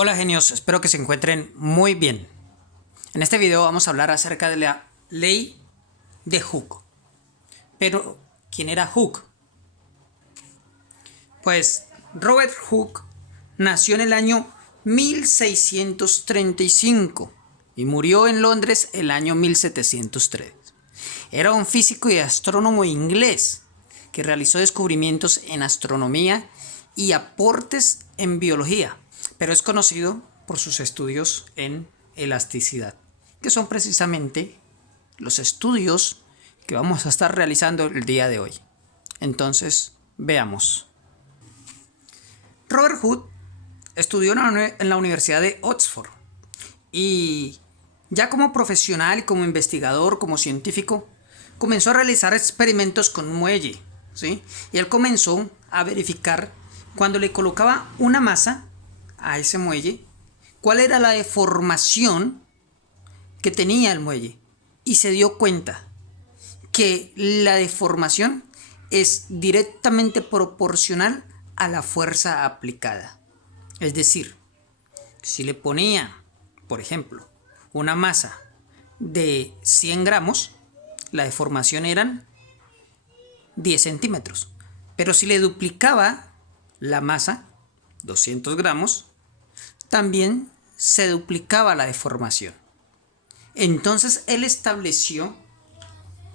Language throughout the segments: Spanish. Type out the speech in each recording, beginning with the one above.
Hola genios, espero que se encuentren muy bien. En este video vamos a hablar acerca de la ley de Hooke. Pero, ¿quién era Hooke? Pues Robert Hooke nació en el año 1635 y murió en Londres el año 1703. Era un físico y astrónomo inglés que realizó descubrimientos en astronomía y aportes en biología, pero es conocido por sus estudios en elasticidad, que son precisamente los estudios que vamos a estar realizando el día de hoy. Entonces, veamos. Robert Hooke estudió en la Universidad de Oxford y ya como profesional y como investigador, como científico, comenzó a realizar experimentos con un muelle, ¿sí? Y él comenzó a verificar cuando le colocaba una masa a ese muelle, cuál era la deformación que tenía el muelle. Y se dio cuenta que la deformación es directamente proporcional a la fuerza aplicada. Es decir, si le ponía, por ejemplo, una masa de 100 gramos, la deformación eran 10 centímetros. Pero si le duplicaba la masa, 200 gramos, también se duplicaba la deformación. Entonces él estableció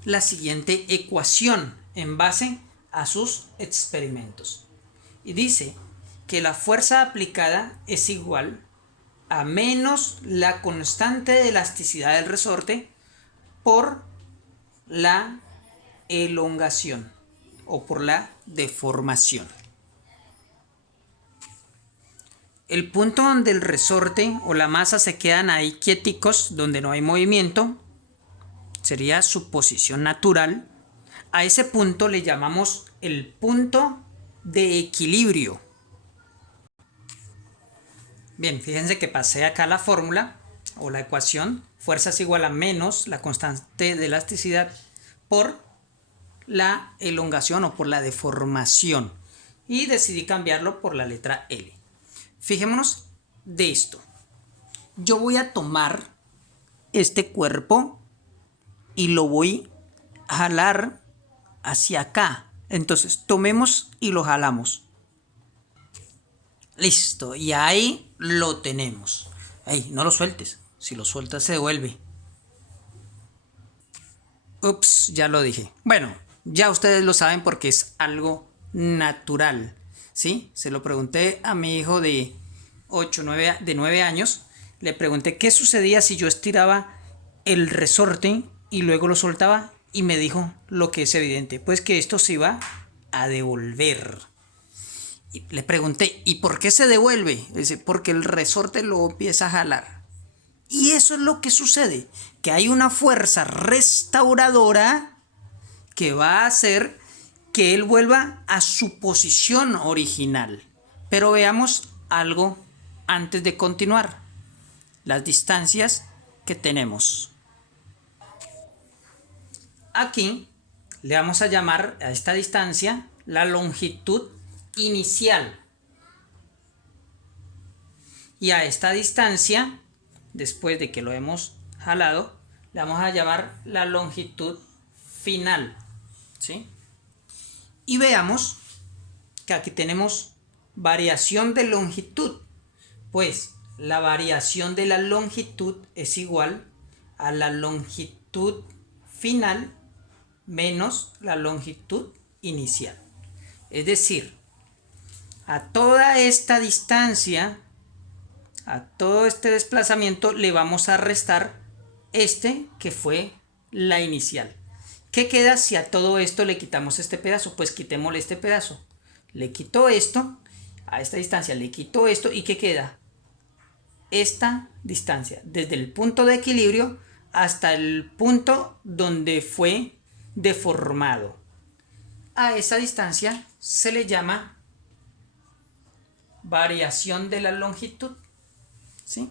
la siguiente ecuación en base a sus experimentos. Y dice que la fuerza aplicada es igual a menos la constante de elasticidad del resorte por la elongación o por la deformación. El punto donde el resorte o la masa se quedan ahí quieticos, donde no hay movimiento, sería su posición natural. A ese punto le llamamos el punto de equilibrio. Bien, fíjense que pasé acá la fórmula o la ecuación. Fuerza es igual a menos la constante de elasticidad por la elongación o por la deformación. Y decidí cambiarlo por la letra L. Fijémonos de esto. Yo voy a tomar este cuerpo y lo voy a jalar hacia acá. Entonces tomemos y lo jalamos. Listo, y ahí lo tenemos. Ey, no lo sueltes. Si lo sueltas se devuelve. Ups, ya lo dije. Bueno, ya ustedes lo saben porque es algo natural. ¿Sí? Se lo pregunté a mi hijo de 9 años. Le pregunté qué sucedía si yo estiraba el resorte y luego lo soltaba, y me dijo lo que es evidente, pues que esto se iba a devolver. Y le pregunté, ¿y por qué se devuelve? Dice, porque el resorte lo empieza a jalar. Y eso es lo que sucede, que hay una fuerza restauradora que va a hacer que él vuelva a su posición original. Pero veamos algo antes de continuar. Las distancias que tenemos. Aquí le vamos a llamar a esta distancia la longitud inicial. Y a esta distancia, después de que lo hemos jalado, le vamos a llamar la longitud final. ¿Sí? Y veamos que aquí tenemos variación de longitud. Pues la variación de la longitud es igual a la longitud final menos la longitud inicial. Es decir, a toda esta distancia, a todo este desplazamiento, le vamos a restar este que fue la inicial. ¿Qué queda si a todo esto le quitamos este pedazo? Pues quitémosle este pedazo. Le quito esto, a esta distancia le quito esto, ¿y qué queda? Esta distancia, desde el punto de equilibrio hasta el punto donde fue deformado. A esa distancia se le llama variación de la longitud. ¿Sí?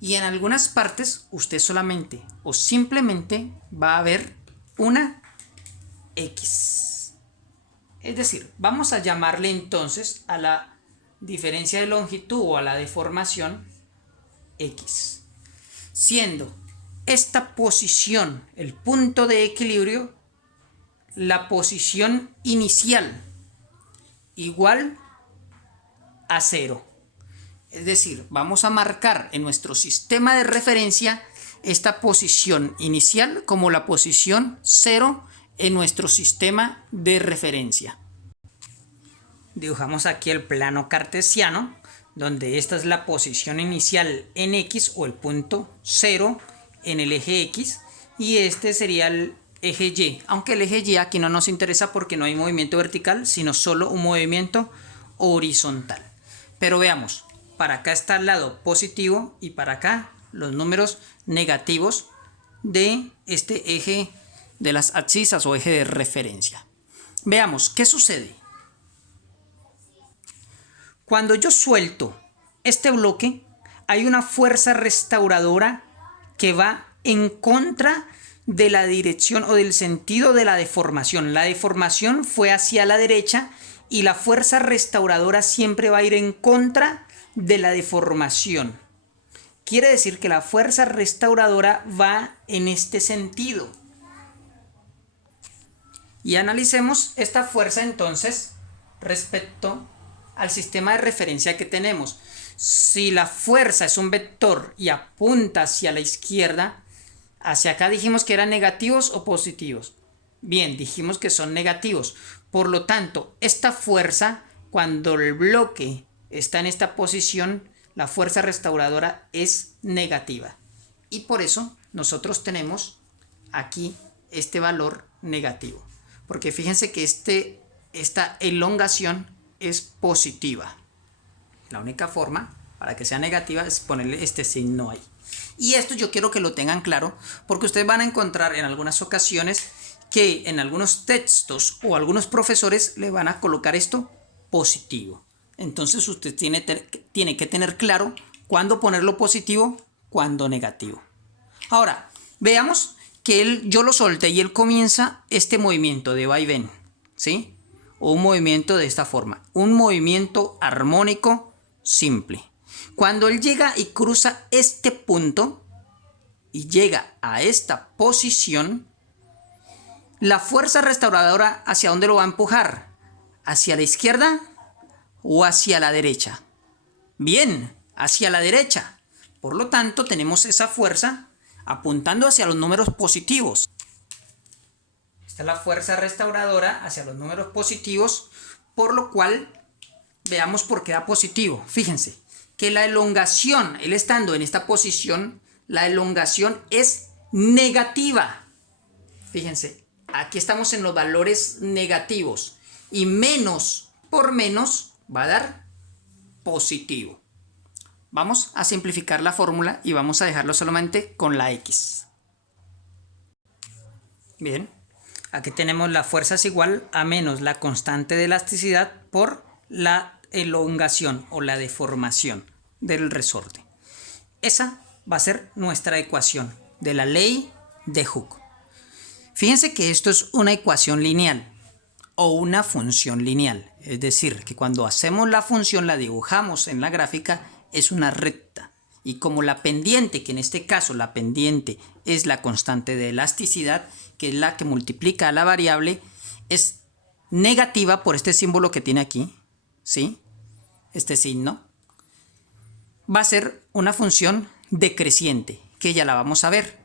Y en algunas partes usted solamente o simplemente va a ver una X. Es decir, vamos a llamarle entonces a la diferencia de longitud o a la deformación X, siendo esta posición, el punto de equilibrio, la posición inicial igual a 0. Es decir, vamos a marcar en nuestro sistema de referencia esta posición inicial como la posición 0 en nuestro sistema de referencia. Dibujamos aquí el plano cartesiano, donde esta es la posición inicial en X o el punto 0 en el eje X, y este sería el eje Y, aunque el eje Y aquí no nos interesa porque no hay movimiento vertical, sino solo un movimiento horizontal. Pero veamos, para acá está el lado positivo y para acá los números negativos de este eje de las abscisas o eje de referencia. Veamos, ¿qué sucede? Cuando yo suelto este bloque, hay una fuerza restauradora que va en contra de la dirección o del sentido de la deformación. La deformación fue hacia la derecha y la fuerza restauradora siempre va a ir en contra de la deformación. Quiere decir que la fuerza restauradora va en este sentido. Y analicemos esta fuerza entonces respecto al sistema de referencia que tenemos. Si la fuerza es un vector y apunta hacia la izquierda, hacia acá dijimos que eran negativos o positivos. Bien, dijimos que son negativos. Por lo tanto, esta fuerza, cuando el bloque está en esta posición, la fuerza restauradora es negativa. Y por eso nosotros tenemos aquí este valor negativo. Porque fíjense que esta elongación es positiva. La única forma para que sea negativa es ponerle este signo ahí. Y esto yo quiero que lo tengan claro, porque ustedes van a encontrar en algunas ocasiones que en algunos textos o algunos profesores le van a colocar esto positivo. Entonces usted tiene que tener claro cuándo ponerlo positivo, cuándo negativo. Ahora, veamos que yo lo solté y él comienza este movimiento de vaivén, ¿sí? O un movimiento de esta forma, un movimiento armónico simple. Cuando él llega y cruza este punto y llega a esta posición, la fuerza restauradora, ¿hacia dónde lo va a empujar? ¿Hacia la izquierda o hacia la derecha? Bien, hacia la derecha. Por lo tanto, tenemos esa fuerza apuntando hacia los números positivos. Esta es la fuerza restauradora hacia los números positivos, por lo cual veamos por qué da positivo. Fíjense que la elongación, él estando en esta posición, la elongación es negativa. Fíjense, aquí estamos en los valores negativos y menos por menos va a dar positivo. Vamos a simplificar la fórmula y vamos a dejarlo solamente con la X. Bien, aquí tenemos la fuerza es igual a menos la constante de elasticidad por la elongación o la deformación del resorte. Esa va a ser nuestra ecuación de la ley de Hooke. Fíjense que esto es una ecuación lineal o una función lineal. Es decir, que cuando hacemos la función, la dibujamos en la gráfica, es una recta. Y como la pendiente, que en este caso la pendiente es la constante de elasticidad, que es la que multiplica a la variable, es negativa por este símbolo que tiene aquí, ¿sí? Este signo. Va a ser una función decreciente, que ya la vamos a ver.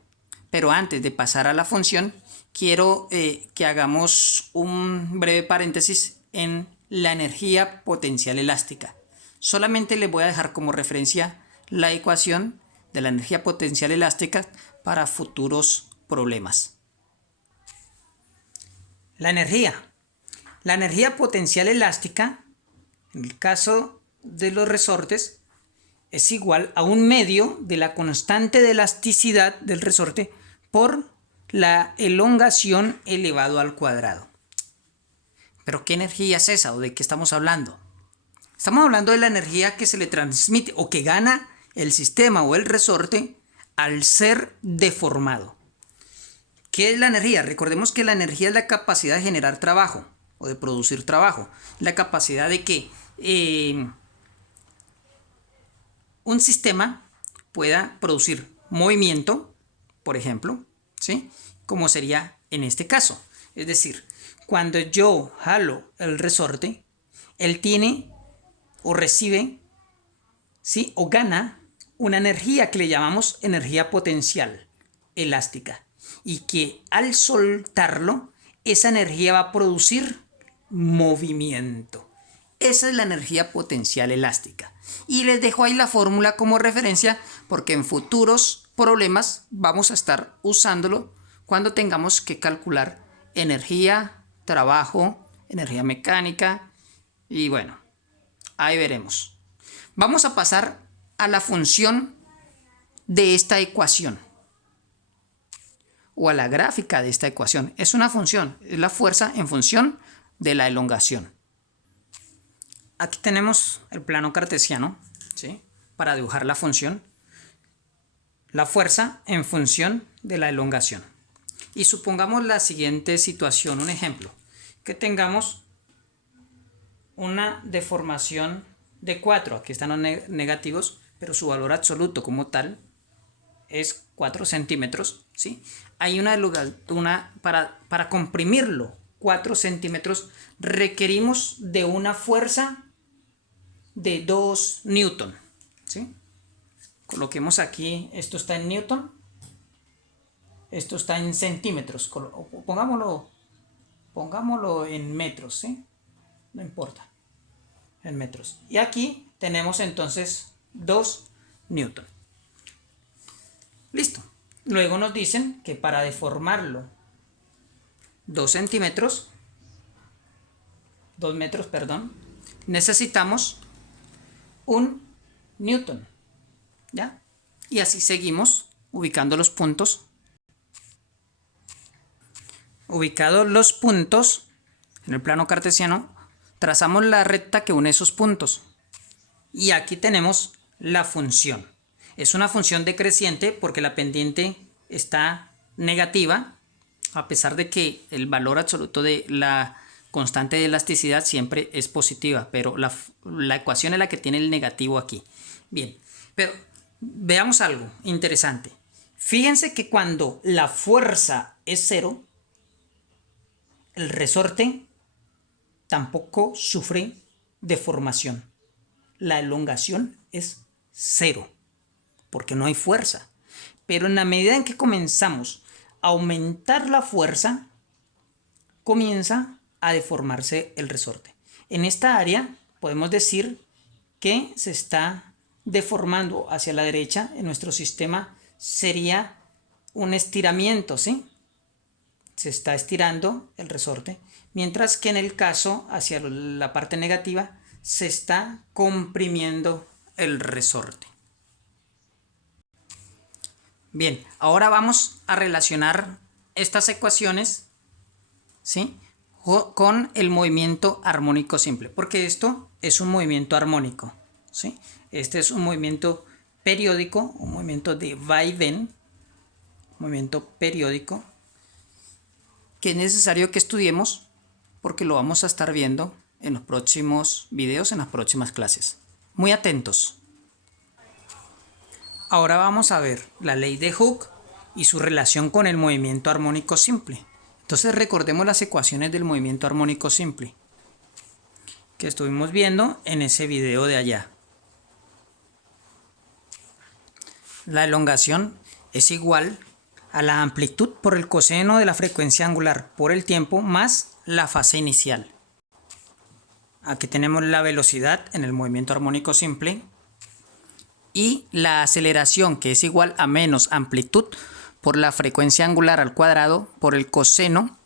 Pero antes de pasar a la función, quiero que hagamos un breve paréntesis en la energía potencial elástica. Solamente les voy a dejar como referencia la ecuación de la energía potencial elástica para futuros problemas. La energía potencial elástica, en el caso de los resortes, es igual a un medio de la constante de elasticidad del resorte por la elongación elevado al cuadrado. ¿Pero qué energía es esa o de qué estamos hablando? Estamos hablando de la energía que se le transmite o que gana el sistema o el resorte al ser deformado. ¿Qué es la energía? Recordemos que la energía es la capacidad de generar trabajo o de producir trabajo. La capacidad de que un sistema pueda producir movimiento, por ejemplo, ¿sí? Como sería en este caso. Es decir, cuando yo jalo el resorte, él tiene o recibe, ¿sí? O gana una energía que le llamamos energía potencial elástica, y que al soltarlo, esa energía va a producir movimiento. Esa es la energía potencial elástica. Y les dejo ahí la fórmula como referencia porque en futuros problemas vamos a estar usándolo cuando tengamos que calcular energía, trabajo, energía mecánica y bueno, ahí veremos. Vamos a pasar a la función de esta ecuación o a la gráfica de esta ecuación. Es una función, es la fuerza en función de la elongación. Aquí tenemos el plano cartesiano, ¿sí? Para dibujar la función, la fuerza en función de la elongación. Y supongamos la siguiente situación, un ejemplo, que tengamos una deformación de 4, aquí están los negativos, pero su valor absoluto como tal es 4 centímetros, ¿sí? Hay para comprimirlo 4 centímetros requerimos de una fuerza de 2 newton, ¿sí? Coloquemos aquí, esto está en newton, esto está en centímetros, pongámoslo en metros, ¿sí? No importa, en metros. Y aquí tenemos entonces 2 newton. Listo. Luego nos dicen que para deformarlo 2 metros, perdón, necesitamos un newton, ¿ya? Y así seguimos ubicando los puntos. Ubicados los puntos en el plano cartesiano, trazamos la recta que une esos puntos. Y aquí tenemos la función. Es una función decreciente porque la pendiente está negativa, a pesar de que el valor absoluto de la constante de elasticidad siempre es positiva, pero la ecuación es la que tiene el negativo aquí. Bien, pero veamos algo interesante. Fíjense que cuando la fuerza es 0, el resorte tampoco sufre deformación. La elongación es 0, porque no hay fuerza. Pero en la medida en que comenzamos a aumentar la fuerza, comienza a deformarse el resorte. En esta área podemos decir que se está deformando hacia la derecha. En nuestro sistema sería un estiramiento, ¿sí? Se está estirando el resorte, mientras que en el caso hacia la parte negativa se está comprimiendo el resorte. Bien, ahora vamos a relacionar estas ecuaciones, ¿sí?, con el movimiento armónico simple, porque esto es un movimiento armónico, ¿sí? Este es un movimiento periódico, un movimiento de vaivén, movimiento periódico, que es necesario que estudiemos porque lo vamos a estar viendo en los próximos videos, en las próximas clases. Muy atentos. Ahora vamos a ver la ley de Hooke y su relación con el movimiento armónico simple. Entonces recordemos las ecuaciones del movimiento armónico simple que estuvimos viendo en ese video de allá. La elongación es igual a la amplitud por el coseno de la frecuencia angular por el tiempo más la fase inicial. Aquí tenemos la velocidad en el movimiento armónico simple y la aceleración, que es igual a menos amplitud por la frecuencia angular al cuadrado por el coseno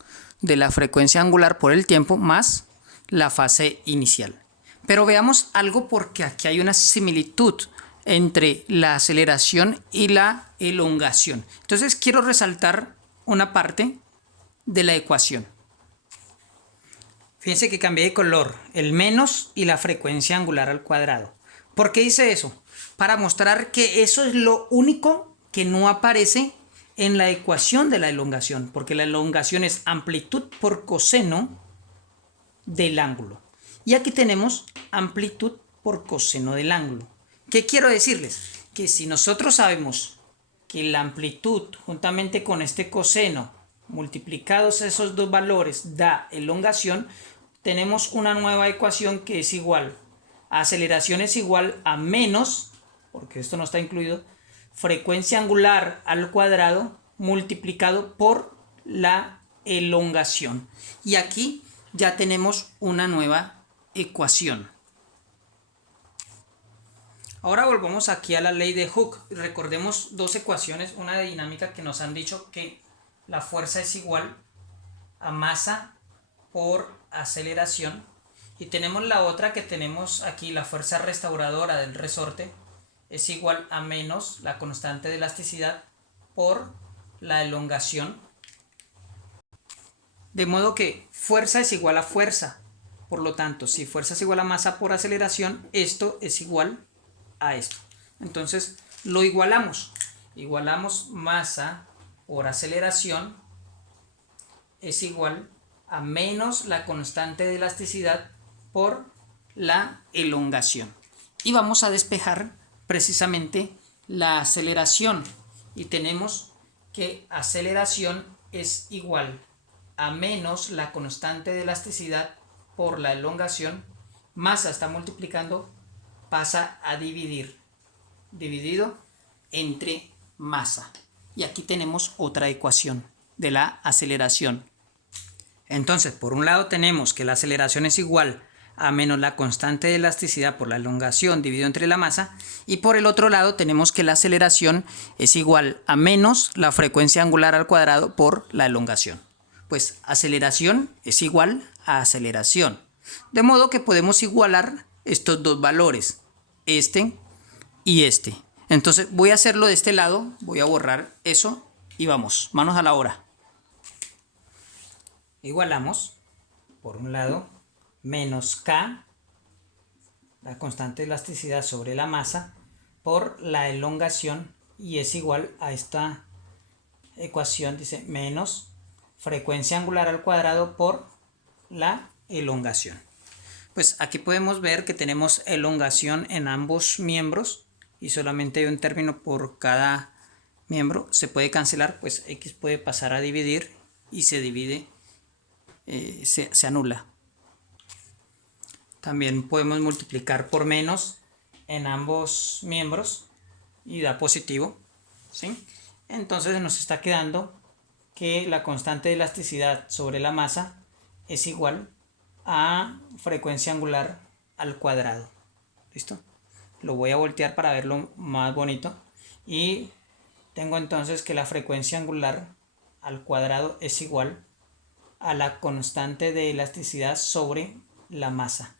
de la frecuencia angular por el tiempo más la fase inicial. Pero veamos algo, porque aquí hay una similitud entre la aceleración y la elongación. Entonces quiero resaltar una parte de la ecuación. Fíjense que cambié de color, el menos y la frecuencia angular al cuadrado. ¿Por qué hice eso? Para mostrar que eso es lo único que no aparece en la ecuación de la elongación, porque la elongación es amplitud por coseno del ángulo. Y aquí tenemos amplitud por coseno del ángulo. ¿Qué quiero decirles? Que si nosotros sabemos que la amplitud juntamente con este coseno multiplicados esos dos valores da elongación, tenemos una nueva ecuación que es igual a aceleración es igual a menos, porque esto no está incluido, frecuencia angular al cuadrado multiplicado por la elongación. Y aquí ya tenemos una nueva ecuación. Ahora volvamos aquí a la ley de Hooke. Recordemos dos ecuaciones, una de dinámica que nos han dicho que la fuerza es igual a masa por aceleración, y tenemos la otra que tenemos aquí, la fuerza restauradora del resorte es igual a menos la constante de elasticidad por la elongación, de modo que fuerza es igual a fuerza. Por lo tanto, si fuerza es igual a masa por aceleración, esto es igual a esto. Entonces lo igualamos. Igualamos masa por aceleración es igual a menos la constante de elasticidad por la elongación. Y vamos a despejar precisamente la aceleración. Y tenemos que aceleración es igual a menos la constante de elasticidad por la elongación. Masa está multiplicando, pasa a dividir. Dividido entre masa. Y aquí tenemos otra ecuación de la aceleración. Entonces, por un lado tenemos que la aceleración es igual a menos la constante de elasticidad por la elongación dividido entre la masa, y por el otro lado tenemos que la aceleración es igual a menos la frecuencia angular al cuadrado por la elongación. Pues aceleración es igual a aceleración, de modo que podemos igualar estos dos valores, este y este. Entonces voy a hacerlo de este lado, voy a borrar eso y vamos, manos a la obra. Igualamos, por un lado, menos K, la constante de elasticidad sobre la masa, por la elongación, y es igual a esta ecuación, dice menos frecuencia angular al cuadrado por la elongación. Pues aquí podemos ver que tenemos elongación en ambos miembros y solamente hay un término por cada miembro. Se puede cancelar, pues x puede pasar a dividir y se divide, se anula. También podemos multiplicar por menos en ambos miembros y da positivo, ¿sí? Entonces nos está quedando que la constante de elasticidad sobre la masa es igual a frecuencia angular al cuadrado. ¿Listo? Lo voy a voltear para verlo más bonito. Y tengo entonces que la frecuencia angular al cuadrado es igual a la constante de elasticidad sobre la masa.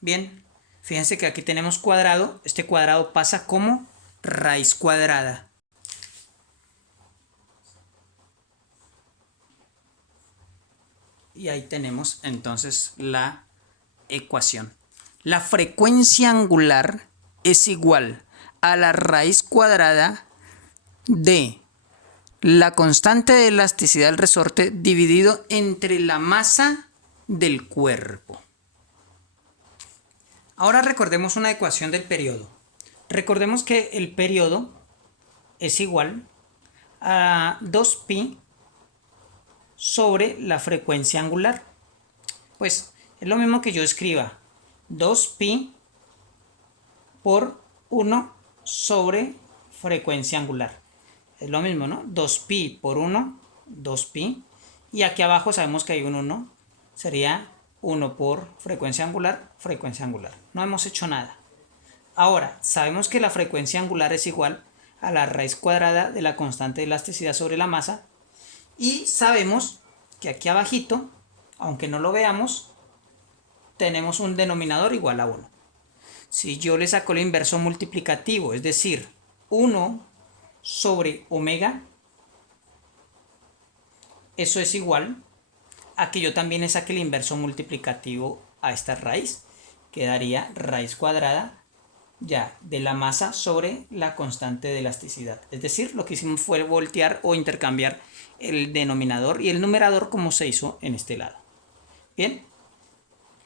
Bien, fíjense que aquí tenemos cuadrado. Este cuadrado pasa como raíz cuadrada. Y ahí tenemos entonces la ecuación. La frecuencia angular es igual a la raíz cuadrada de la constante de elasticidad del resorte dividido entre la masa del cuerpo. Ahora recordemos una ecuación del periodo. Recordemos que el periodo es igual a 2pi sobre la frecuencia angular. Pues es lo mismo que yo escriba 2pi por 1 sobre frecuencia angular. Es lo mismo, ¿no? 2pi por 1, 2pi. Y aquí abajo sabemos que hay un 1. Sería 1 por frecuencia angular, frecuencia angular. No hemos hecho nada. Ahora, sabemos que la frecuencia angular es igual a la raíz cuadrada de la constante de elasticidad sobre la masa. Y sabemos que aquí abajito, aunque no lo veamos, tenemos un denominador igual a 1. Si yo le saco el inverso multiplicativo, es decir, 1 sobre omega, eso es igual a que yo también le saque el inverso multiplicativo a esta raíz. Quedaría raíz cuadrada ya de la masa sobre la constante de elasticidad. Es decir, lo que hicimos fue voltear o intercambiar el denominador y el numerador como se hizo en este lado. Bien,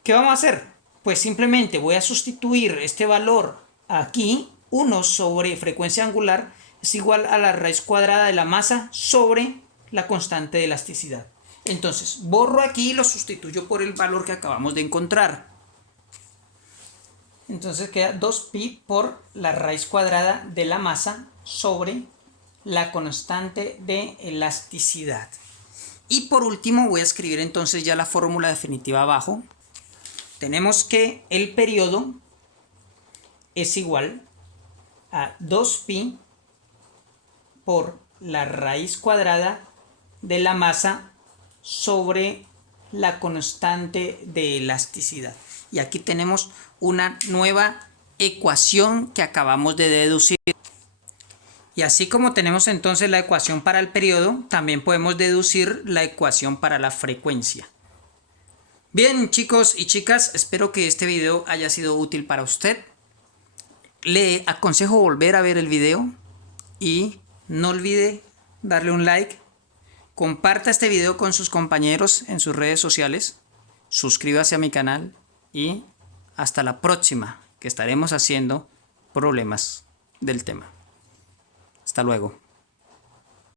¿qué vamos a hacer? Pues simplemente voy a sustituir este valor aquí 1 sobre frecuencia angular es igual a la raíz cuadrada de la masa sobre la constante de elasticidad. Entonces, borro aquí y lo sustituyo por el valor que acabamos de encontrar. Entonces queda 2pi por la raíz cuadrada de la masa sobre la constante de elasticidad. Y por último voy a escribir entonces ya la fórmula definitiva abajo. Tenemos que el periodo es igual a 2pi por la raíz cuadrada de la masa sobre la constante de elasticidad. Y aquí tenemos una nueva ecuación que acabamos de deducir. Y así como tenemos entonces la ecuación para el periodo, también podemos deducir la ecuación para la frecuencia. Bien, chicos y chicas, espero que este video haya sido útil para usted. Le aconsejo volver a ver el video y no olvide darle un like. Comparta este video con sus compañeros en sus redes sociales. Suscríbase a mi canal y hasta la próxima, que estaremos haciendo problemas del tema. Hasta luego.